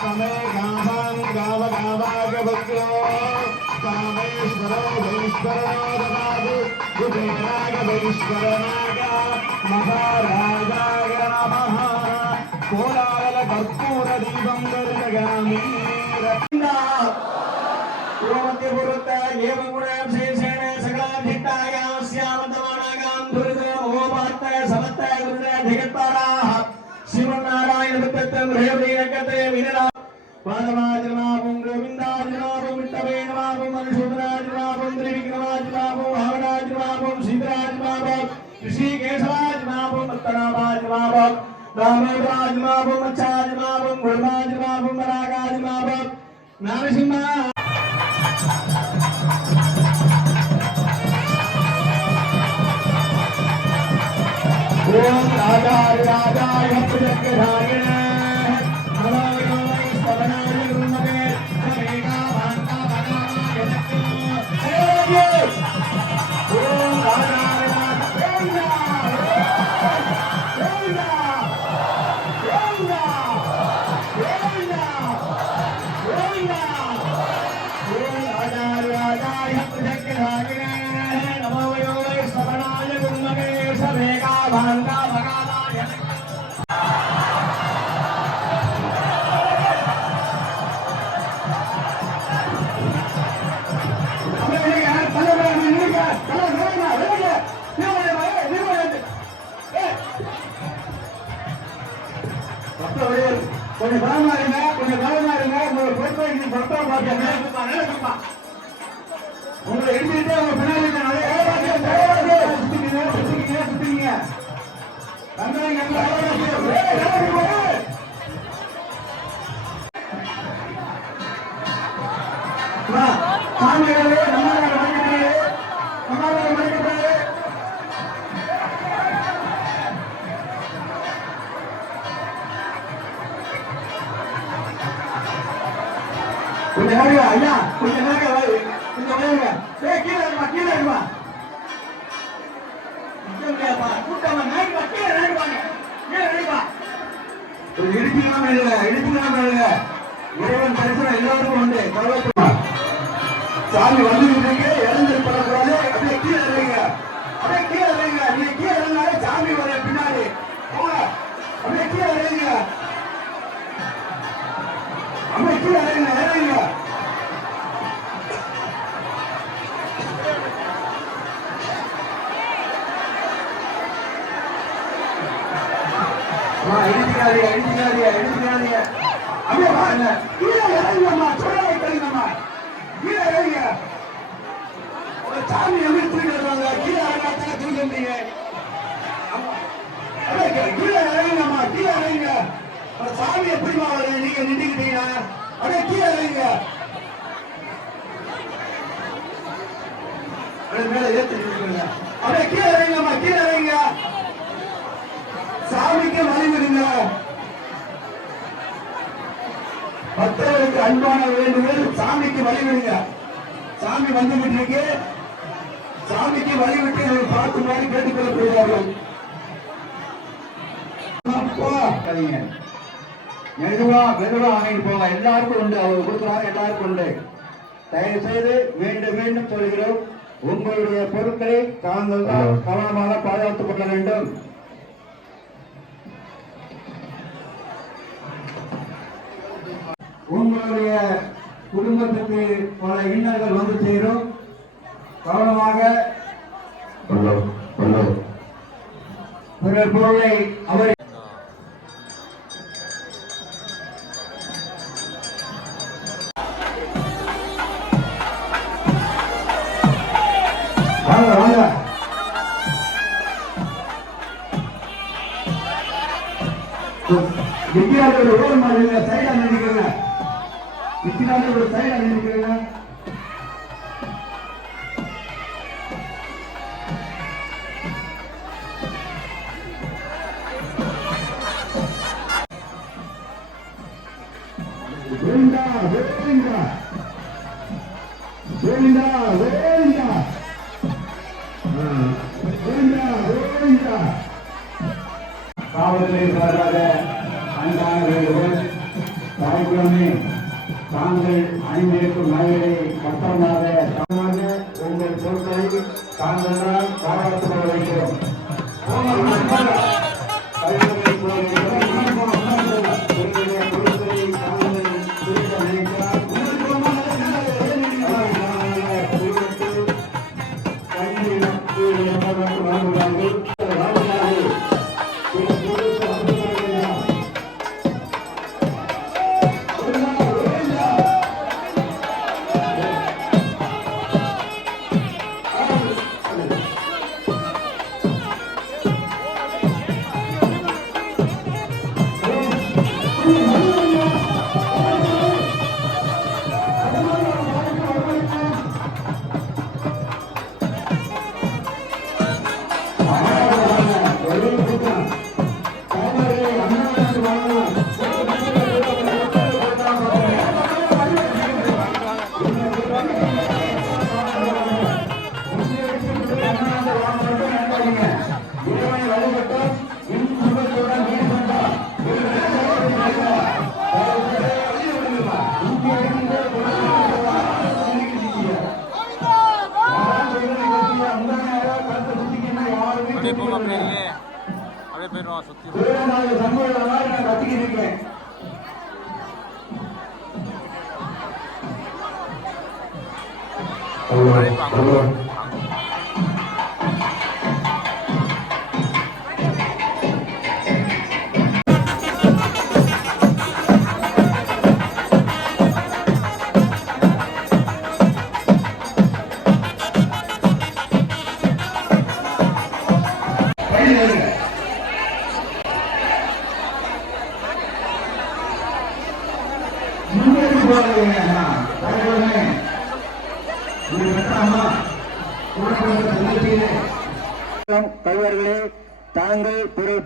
समय गावां गाव गावागवक्रो कामेश्वरो वैश्वरनागनागु कुबेराग वैश्वरनाग महाराजाग नमः కోలాల కర్పూర దీపం గరుడగామి ఏం కూడా శేషేణ సకలాధిష్టాయా சிவநாராயண புத்தத்தம் ரேவதி நக்கத்தே வினரா பாதமாஜனமாவும் கோவிந்தாஜனமாவும் விட்டவே நமாவும் மனுஷூதராஜனமாவும் திரிவிக்ரமாஜனமாவும் ஆவணாஜனமாவும் சீதராஜனமாவும் ரிஷிகேசராஜனமாவும் பத்தனாபாஜனமாவும் தாமோதராஜனமாவும் மச்சாஜனமாவும் குருமாஜனமாவும் வராகாஜனமாவும் நரசிம்மா ஓம் ராஜாய ராஜாய Thank you. பொறுப்பை பொறுப்பா பார்க்க உங்களை எழுதிட்டு உங்க பின்னாடி சுத்திக்கிங்க, சுத்திக்கிங்க, சுத்திக்கிங்க. தந்தாங்க, அங்க நம்ம ஏய், நம்ம ஏய். கொஞ்ச நேரம் ஐயா. கொஞ்ச நேரம் வை. கொஞ்ச நேரம் ஏய் கீழே இருமா கீழே இருமா கூட்டமா நாய்ப்பா கீழே நாய்ப்பாங்க கீழே நாய்ப்பா இடிச்சுக்கலாம் இல்ல இடிச்சுக்கலாம் இல்ல. இறைவன் தரிசனம் எல்லாருக்கும் உண்டு. சாமி வந்து வா இடிச்சுக்காதீங்க இடிச்சுக்காதீங்க அப்படியே வாங்க கீழே இறங்கம்மா சொல்ல வைக்கிறீங்கம்மா கீழே இறங்க ஒரு சாமி எப்படி தூக்கிட்டு வருவாங்க? கீழே இறங்காத்தாங்க தூக்கி வந்தீங்க கீழே இறங்குங்கம்மா கீழே இறங்குங்க. ஒரு சாமி எப்படிமா வருது நீங்க நின்றுக்கிட்டீங்கன்னா அப்படியே கீழே இறங்குங்க. அப்படியே மேல அப்படியே கீழே இறங்குங்கம்மா கீழே வழிவிடுங்க பக்தர்களுக்கு அன்பான வேண்டுதல் சாமிக்கு வழிவிடுங்க சாமி வந்துகிட்டு இருக்கு சாமிக்கு வழிவிட்டு பார்க்குமாறு கேட்டுக்கொள்ளப்படுகிறார்கள். மெதுவா மெதுவா வாங்கிட்டு போங்க. எல்லாருக்கும் உண்டு. அவர் கொடுக்குறாங்க எல்லாருக்கும் உண்டு. தயவு செய்து மீண்டும் மீண்டும் சொல்கிறோம் உங்களுடைய பொருட்களை தாங்கள் தான் கவனமாக பாதுகாத்துக் கொள்ள வேண்டும். உங்களுடைய குடும்பத்துக்கு பல இன்னல்கள் வந்து சேரும். கவனமாக பிறர் பொருளை அவர் வாங்க வாங்க. வித்தியாசம் ஓர் மாதிரி சைடா நினைக்கிறேங்க வித்தியாசம் ஒரு சைடா நினைக்கிறேங்க வேண்டா வேண்டா வேண்டா வேண்டா வேண்டா வேண்டா காவல்துறை சார்பாக அன்பான வேண்டுகோள் தாங்கள் அணிந்திருக்கும் நகைகளை பத்திரமாக Allah, Allah. தலைவர்களே தாங்கள் பிறகு